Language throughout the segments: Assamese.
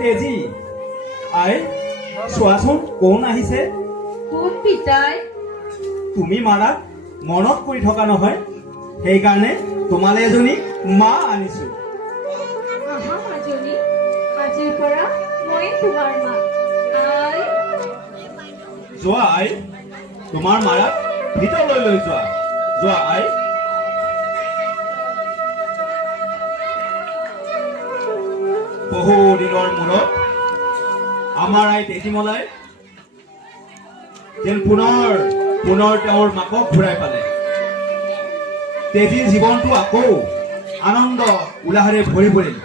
তেজি আই চোৱাচোন কোন আহিছে। কোন পিতাই? তুমি মাৰাক মনত কৰি থকা নহয়, সেইকাৰণে তোমালৈ এজনী মা আনিছো। আহা মাজনী, আজিৰ পৰা মই তোমাৰ মা। আই যোৱা আই, তোমাৰ মাৰাক ভিতৰলৈ লৈ যোৱা। যোৱা আই। বহু দিনৰ মূৰত আমাৰ আই তেজীমলাই যেন পুনৰ তেওঁৰ মাকক ঘূৰাই পালে। তেজীৰ জীৱনটো আকৌ আনন্দ উল্লাহেৰে ভৰি পৰিল।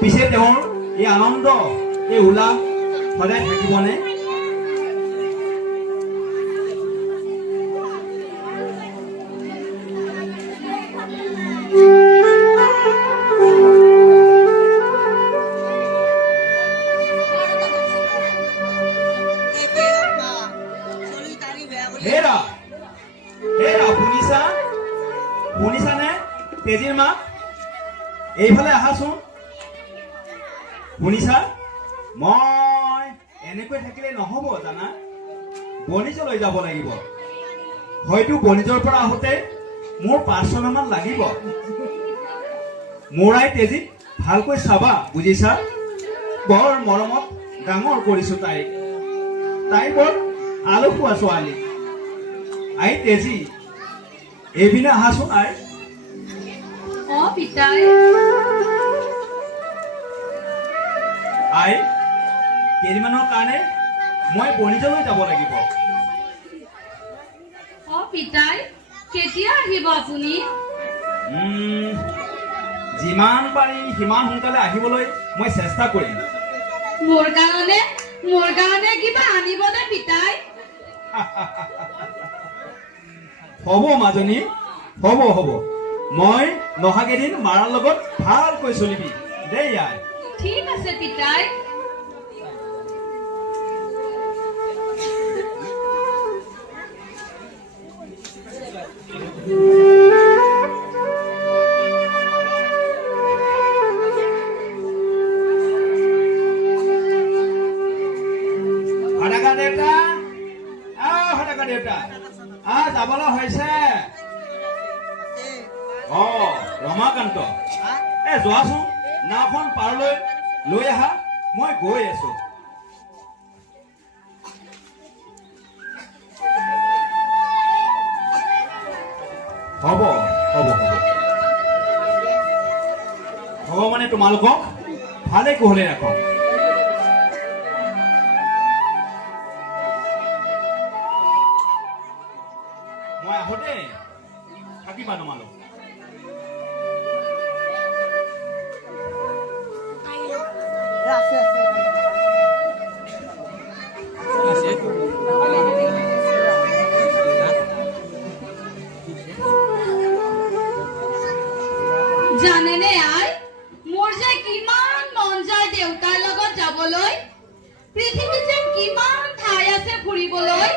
পিছে তেওঁৰ এই আনন্দ, এই উল্লাহ সদায় থাকিবনে? শুনিছানে তেজীৰ মা? এইফালে আহাচোন। শুনিছা, মই এনেকৈ থাকিলে নহব জানা, বনিজলৈ যাব লাগিব। হয়তো বনিজৰ পৰা আহোঁতে মোৰ 5-6 মাহ লাগিব। মোৰ আই তেজীক ভালকৈ চাবা, বুজিছা? বৰ মৰমত ডাঙৰ কৰিছো তাইক। তাই বৰ আলসুৱা ছোৱালী। আই তেজী, এইপিনে আহাচোন আই। পিতাই। আই, কেইদিনমানৰ কাৰণে মই বনিজলৈ যাব লাগিব। পিতাই, কেতিয়া আহিব আপুনি? যিমান পাৰি সিমান সোনকালে আহিবলৈ মই চেষ্টা কৰিম। মোৰ কাৰণে কিবা আনিবনে পিতাই? হ'ব মাজনী, হ'ব। মই নহা কেইদিন মাৰাৰ লগত ভালকৈ চলিবি দেই আই। ঠিক আছে পিতাই। দেউতা যাবলৈ হৈছে। ৰমাকান্ত, যোৱাচোন, নাওখন পাৰলৈ লৈ আহা, মই গৈ আছো। হ'ব হ'ব হ'ব ভগৱানে তোমালোকক ভালে কুশলে ৰাখক মই আহোঁতে থাকিবা তোমালোক জানেনে আই মোৰ যে কিমান মন যায় দেউতাৰ লগত যাবলৈ পৃথিৱীত যে কিমান ঠাই আছে ফুৰিবলৈ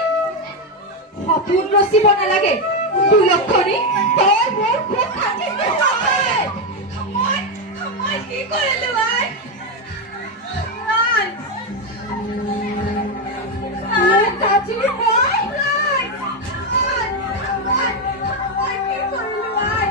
সপোন ৰচিব নালাগে দুলক্ষণী তই মোৰ খুব খাতি নহয় মই কি কৰিলো আই মোৰ কাজি মই কি কৰিলো আই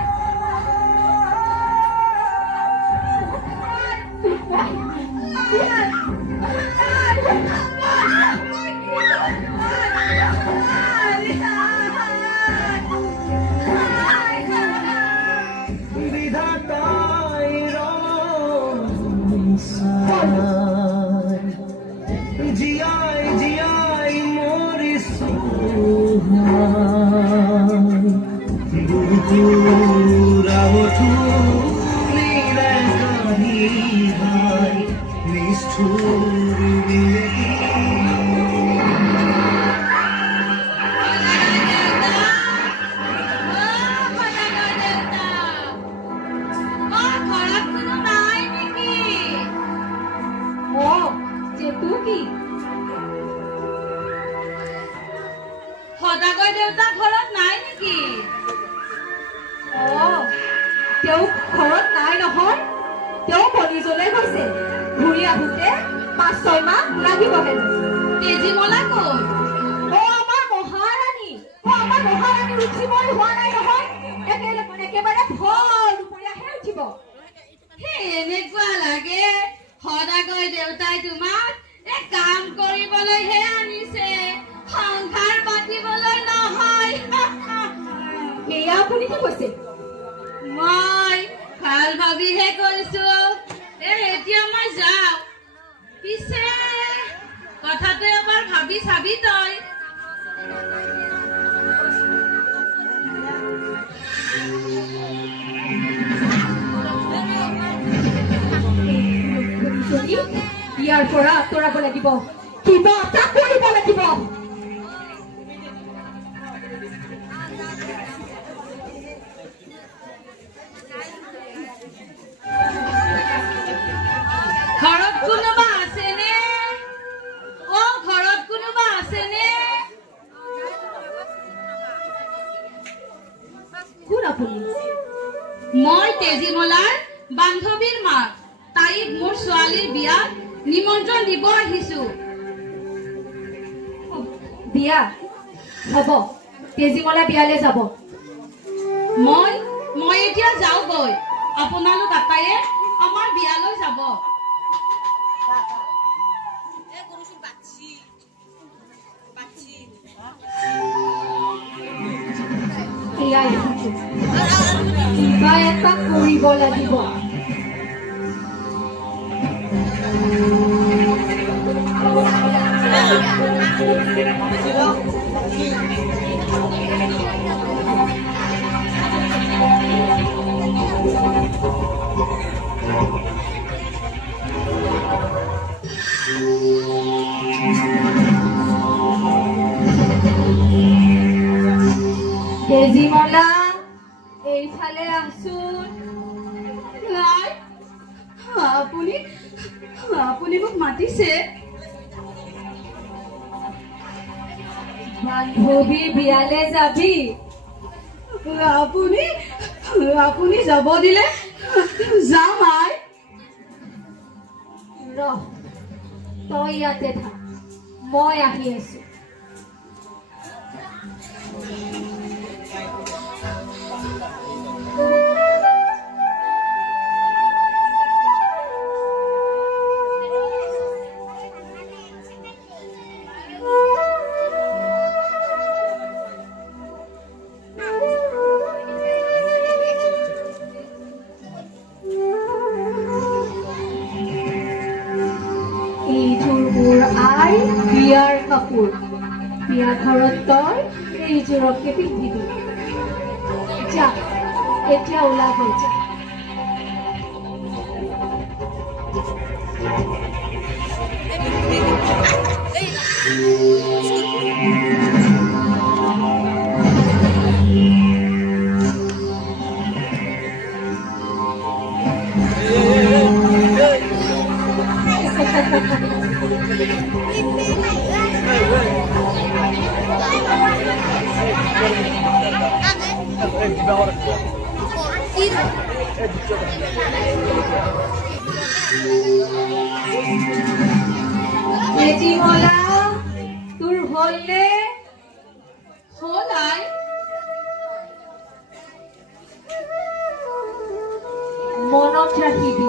জিয়াই জিয়াই মৰি বুকুৰাবতু নীলাকাহি ভাই নিষ্ঠুৰ ঘৰত কোনো নাই নেকি যেতু কি সদাগৰ দেউতা ঘৰত নাই নেকি তেওঁ ঘৰত নাই নহয় তেওঁ কণীজলৈ গৈছে ঘূৰি আহোঁতে 5-6 মাহ লাগিব হেনো তেজীমলা ক'ত আমাৰ মহাৰাণী উঠিবই হোৱা নাই নহয় একেবাৰে ভৰ দুপৰীয়াহে উঠিব এনেকুৱা লাগে সদাগৰ দেউতাই তোমাক কাম কৰিবলৈহে আনিছে সংসাৰ পাতিবলৈ নহয় সেয়া আপুনি কি কৈছে মই ভাল ভাবিহে কৈছো এতিয়া মই যাওঁ পিছে কথাটো এবাৰ ভাবি চাবি তই ইয়াৰ পৰা আঁতৰাব লাগিব কিবা এটা কৰিব লাগিব ঘৰত কোনোবা আছেনে ঘৰত কোনোবা আছেনে কোন আপুনি মই তেজীমলাৰ বান্ধৱীৰ মাক তাইক মোৰ ছোৱালীৰ বিয়াত নিমন্ত্ৰণ দিব আহিছো বিয়া হ'ব তেজীমলা বিয়ালৈ যাব মই এতিয়া যাওঁগৈ আপোনালোক আটাইয়ে আমাৰ বিয়ালৈ যাব এয়াই কিবা এটা কৰিব লাগিব তেজীমলা এইফালে আহচোন নাই আপুনি মোক মাতিছে বান্ধৱী বিয়ালে যাবি আপুনি যাব দিলে যাম আই ৰহ তই ইয়াতে থাক মই আহি আছো ঘৰত তই এইযোৰকে পিন্ধিবি যা এতিয়া ওলাই গৈ যা এজিমলা তোৰ হ'লনে হ'ল আই মনত ৰাখিবি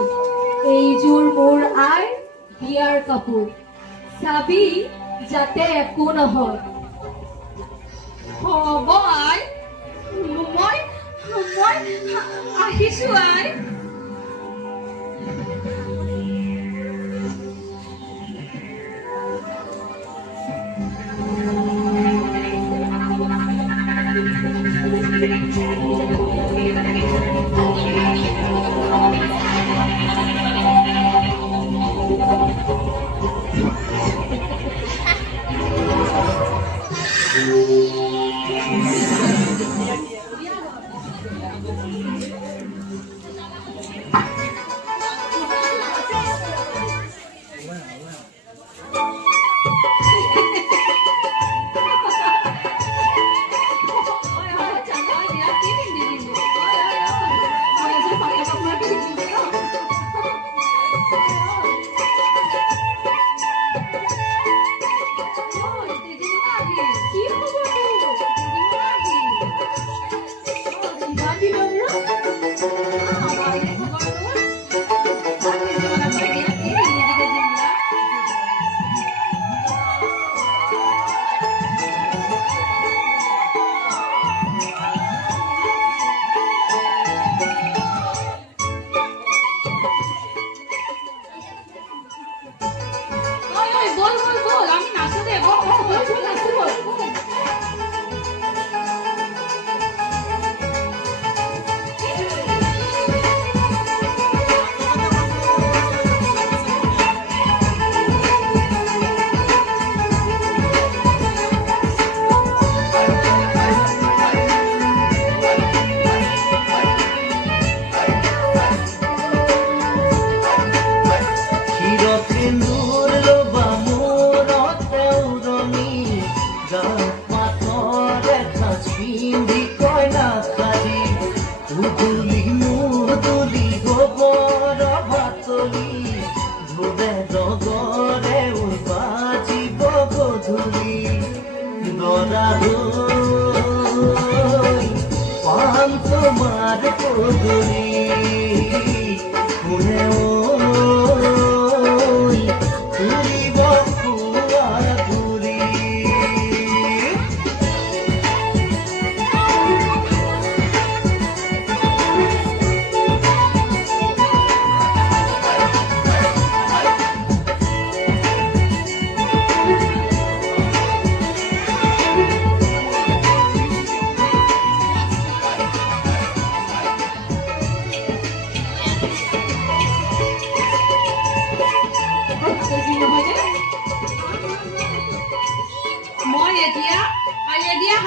এইযোৰ মোৰ আইৰ বিয়াৰ কাপোৰ চাবি যাতে একো নহয় হ'ব আই মই আহিছো আই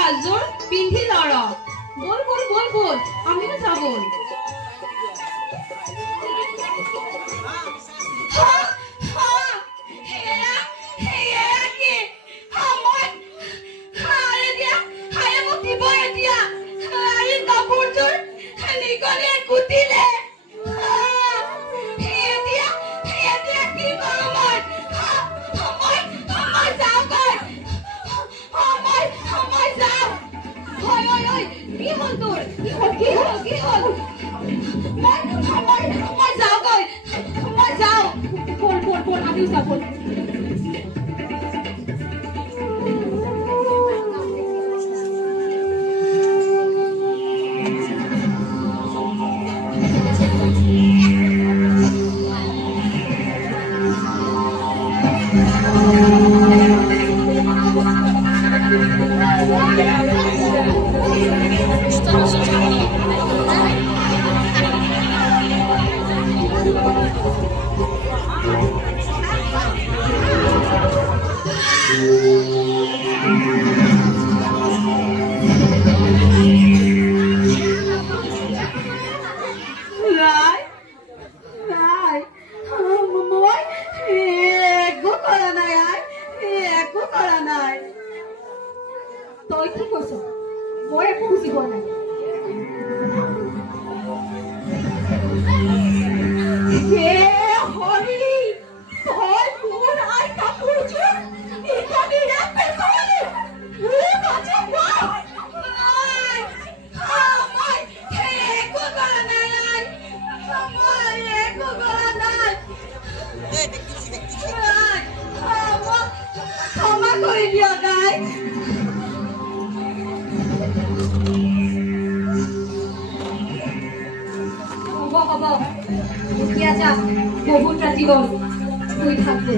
সাজযোৰ পিন্ধি লৰ বল বল বল বল আমিও যাব Right? Right. মই একো কৰা নাই আই একো কৰা নাই তই কি কৈছ মই একো বুজি পোৱা নাই হে হৰি তই মোৰ আই কাপোৰটো এটা বিৰাট পেছালি মোৰ কাছে ক্ষমা কৰি দিয় গাই হ'ব এতিয়া যা বহুত ৰাতি গ'ল শুই থাক দে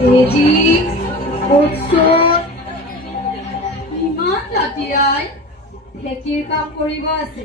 তেজি ইমান ৰাতি আই খেতিৰ কাম কৰিব আছে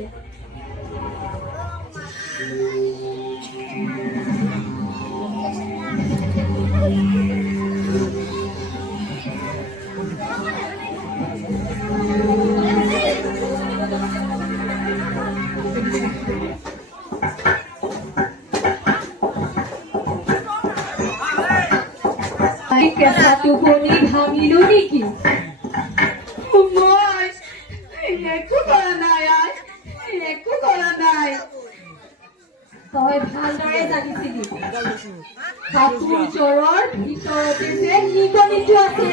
কেঁচা টোপনি ভাঙিলো নেকি মই একো কৰা নাই আই একো কৰা নাই তই ভালদৰে জানিছিলি কাপোৰযোৰৰ ভিতৰতে যে নিগনিটো আছে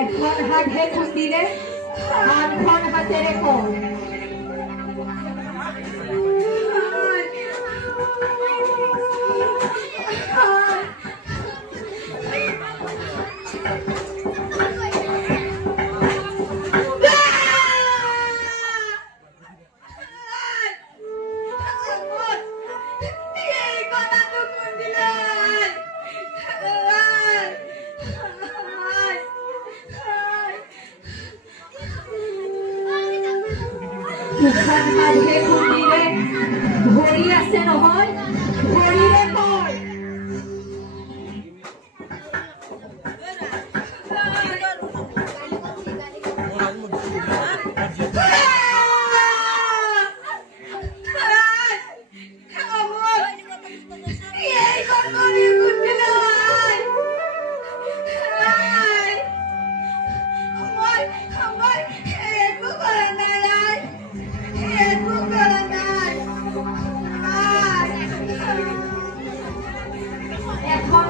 এখন হাতহে খুন্দিলে আনখন হাতেৰে কওঁ দুখন হাতহে খুন্দিলে ভৰি আছে নহয় ভৰিৰে কয়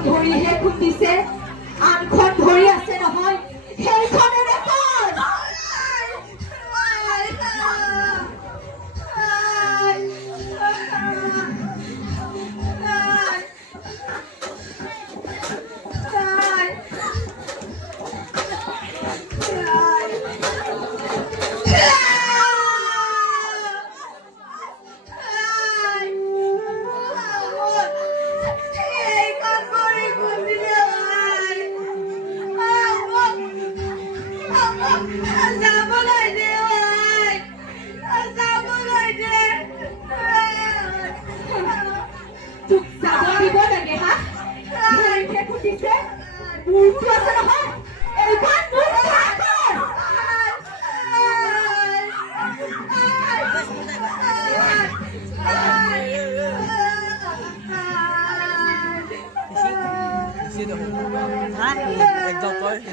ভৰিহে খুন্দিছে আনখন ভৰি আছে নহয় সেইখনেৰে কয়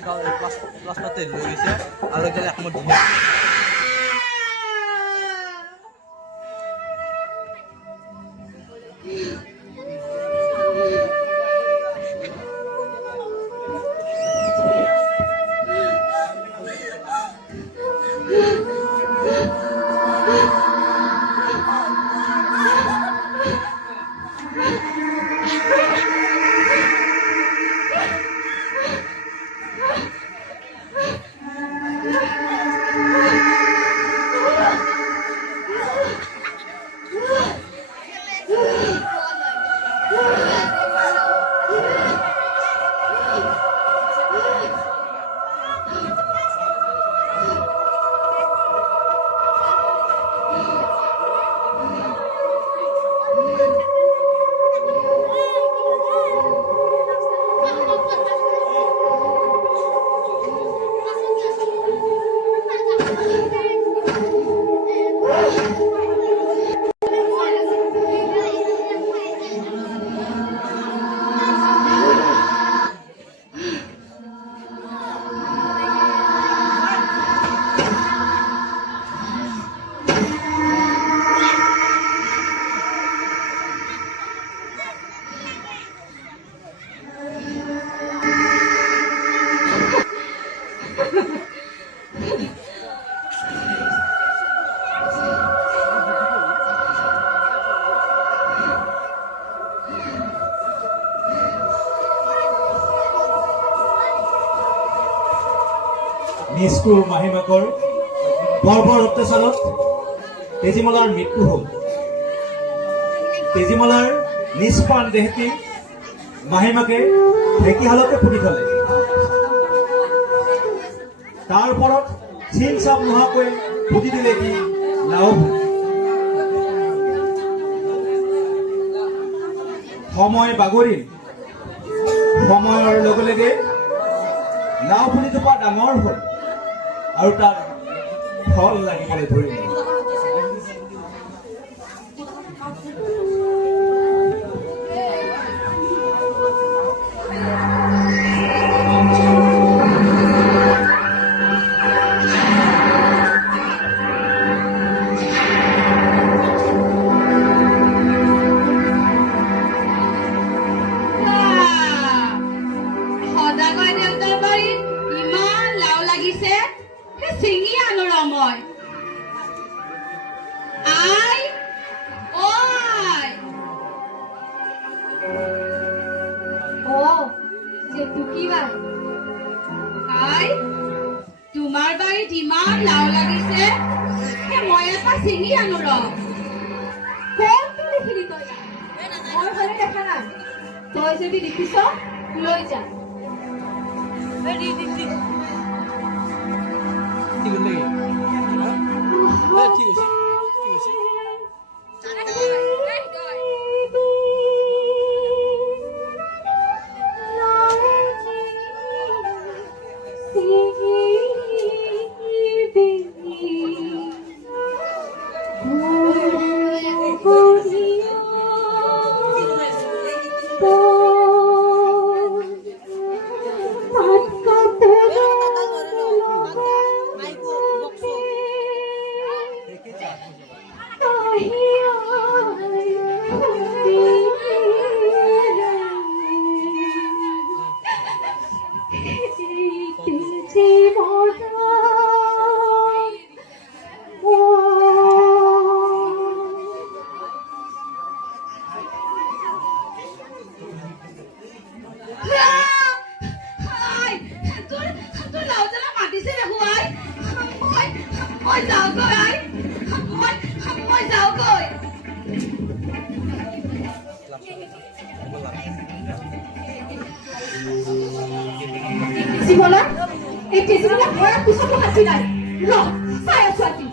প্লাজমাতে লৈ গৈছে আৰু এতিয়া এসময়ত ধুনীয়া নিষ্ঠুৰ মাহীমাকৰ বৰ্বৰ অত্যাচাৰত তেজীমলাৰ মৃত্যু হ'ল। তেজীমলাৰ নিষ্প্ৰাণ দেহটি মাহীমাকে ঢেঁকীশালতে পুতি থলে। তাৰ ওপৰত চিন চাপ নোহোৱাকৈ পুতি দিলে কি লাভ। সময় বাগৰিল, সময়ৰ লগে লগে লাও পুলিজোপা ডাঙৰ হ'ল আৰু তাত ফল লাগিবলৈ ধৰিলে। সদাগৰ দেউতাৰ বাৰীত ইমান লাও লাগিছে, সেই ছিঙি আনো ৰ মই। আই অ আই, জেতুকীবাই, আই তোমাৰ বাৰীত ইমান লাও লাগিছে, সেই মই এটা ছিঙি আনো ৰ। কোনটো দেখিলি তই? মই হলে দেখা নাই। তই যদি দেখিছ লৈ যা। ঠিক হ'ল নেকি ঠিক হৈছে ঠিক হৈছে জীৱনত এই তেজীমলাক মৰাৰ পিছতো শান্তি নাই। ৰ চাই আছো আজি।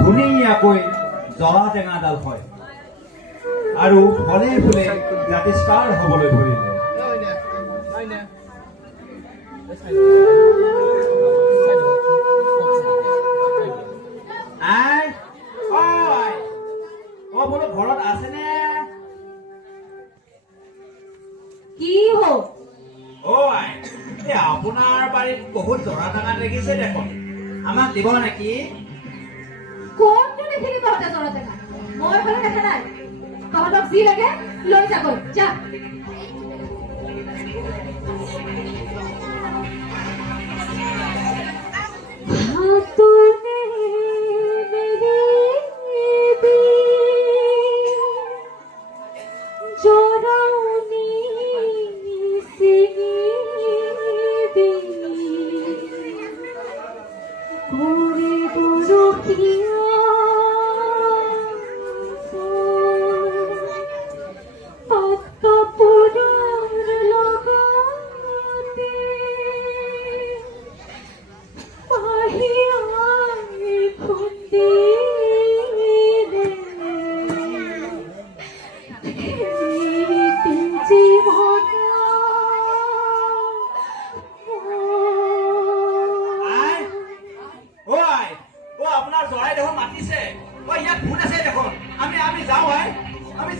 ধুনীয়াকৈ জ্বলা টেঙাডাল হয় আৰু ফলে ফুলে জাতিষ্কাৰ হ'বলৈ ধৰিলে। আই বোলো ঘৰত আছেনে? কি হ'ল? আই আপোনাৰ বাৰীত বহুত জৰা টেঙা দেখিছে দেখোন, আমাক দিব নেকি? কোনটো দেখিলি তহঁতে জৰা টেঙা? মই হ'লে দেখা নাই। তহঁতক যি লাগে লৈ যাগৈ, যা। আপোনাৰ জৰাই দেখোন মাতিছে। ইয়াত ভূত আছে দেখোন। আমি যাওঁ আই, আমি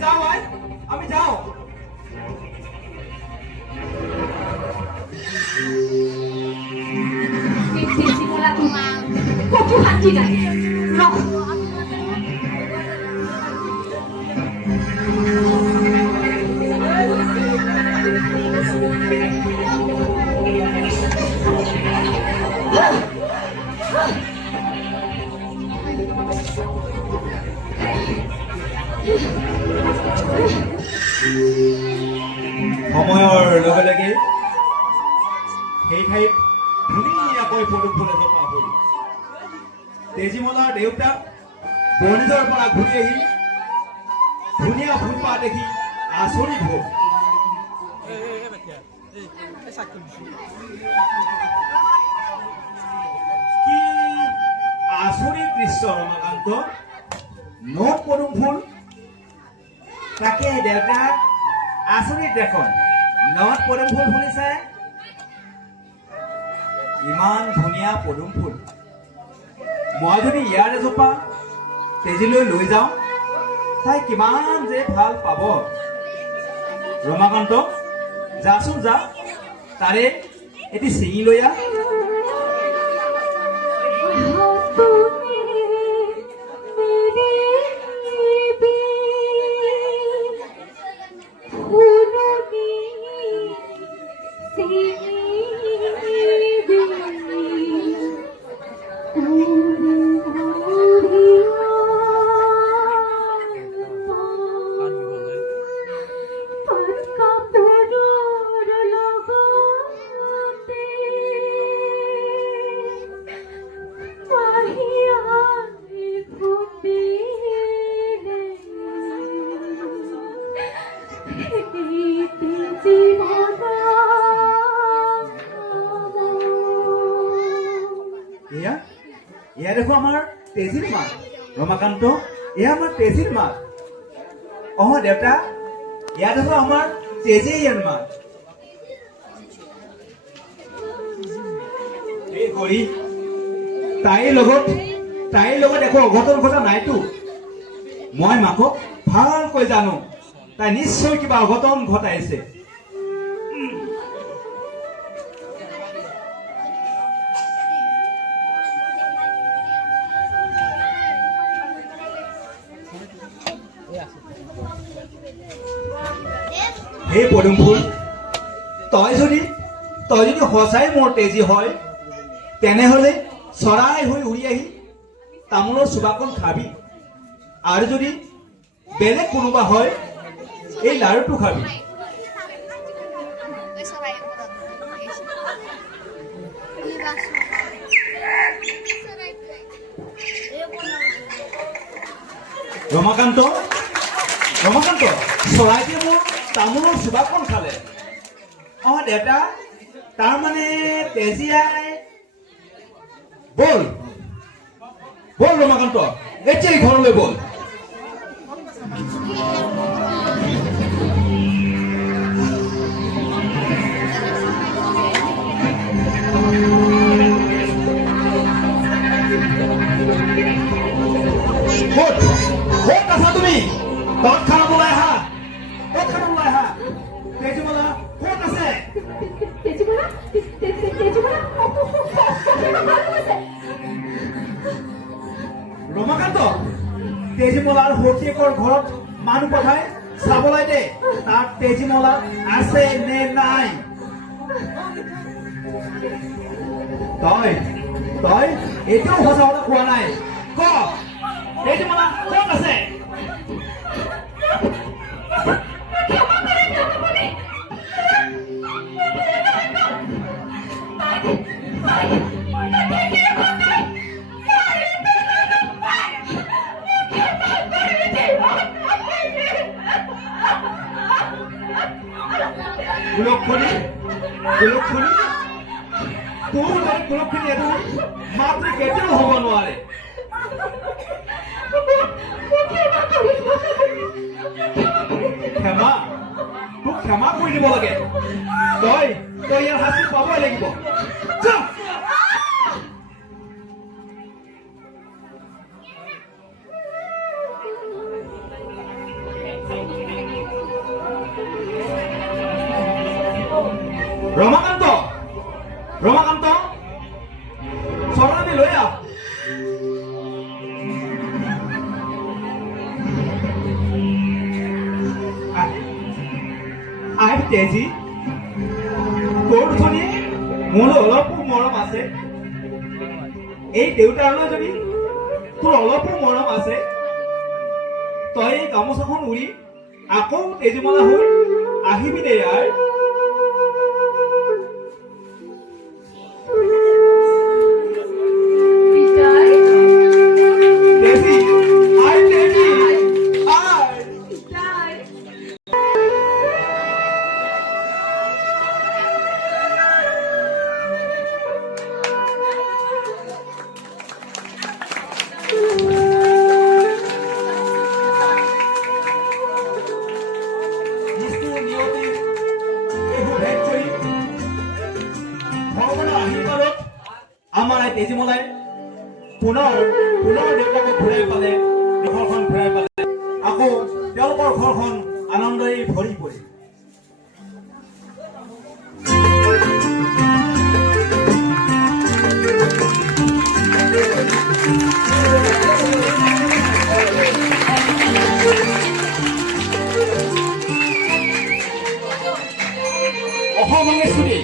যাওঁ। কচু শান্তি নাই। সময়ৰ লগে লগে সেই ঠাইত ধুনীয়াকৈ পদুম ফুল এজোপা হ'ল। তেজীমলাৰ দেউতাক বনিজৰ পৰা ঘূৰি আহি ধুনীয়া ফুলপাহ দেখি আচৰিত হ'ল। কি আচৰিত দৃশ্য ৰমাকান্ত, নখ পদুম ফুল। তাকে দেউতাক আচৰিত দেখোন, নখ পদুম ফুল ফুলিছে। ইমান ধুনীয়া পদুম ফুল মই যদি ইয়াৰ এজোপা তেজীলৈ লৈ যাওঁ, তাই কিমান যে ভাল পাব। ৰমাকান্ত, যাচোন যা, তাৰে এটি ছিঙি লৈ আহ। এয়া দেখো আমাৰ তেজীৰ মাক। ৰমাকান্ত, এয়া আমাৰ তেজীৰ মাক। দেউতা, এয়া দেখো আমাৰ তেজীৰ মাক। এই কৰি তাইৰ লগত একো অঘটন ঘটা নাইতো। মই মাকক ভালকৈ জানো, তাই নিশ্চয় কিবা অঘটন ঘটাইছে। হে পদুম ফুল, তই যদি সঁচাই মোৰ তেজী হয়, তেনেহলে চৰাই হৈ উৰি আহি তামোলৰ চুবাকণ খাবি, আৰু যদি বেলেগ কোনোবা হয় এই লাৰুটো খাবি। ৰমাকান্ত, চৰাইটোৱে মোৰ তামোলৰ চুবাকণ খালে। দেউতা, তাৰমানে তেজীয়াই বল বল ৰমাকান্ত এতিয়াই ঘৰলৈ বল ক'ত আছা তুমি তৎক্ষণাত ওলাই আহা তেজীমলা ক'ত আছে ৰমাকান্ত তেজীমলাৰ সতীয়েকৰ ঘৰত মানুহ পঠাই চাবলৈ দে তাত তেজীমলা আছে নে নাই তই এতিয়াও সঁচা কথা কোৱা নাই ক তেজীমলা ক'ত আছে কুলক্ষণী তোৰ দৰে কুলক্ষণী এইটো মাতৃ কেতিয়াও হ'ব নোৱাৰে তোক ক্ষমা কৰি দিব লাগে তই ইয়াৰ শাস্তি পাবই লাগিব যা ৰমাকান্ত চৰণী লৈ আহ আহ তেজী তোৰ ধনী মোৰ অলপো মৰম আছে এই দেউতাৰলৈ যদি তোৰ অলপো মৰম আছে তই এই গামোচাখন উৰি আকৌ তেজীমলা হৈ আহিবি দে আই আমাৰ তেজীমলাই পুনৰ দেউতাকক ঘূৰাই পালে ঘৰখন ঘূৰাই পালে আকৌ তেওঁলোকৰ ঘৰখন আনন্দৰে ভৰি পৰে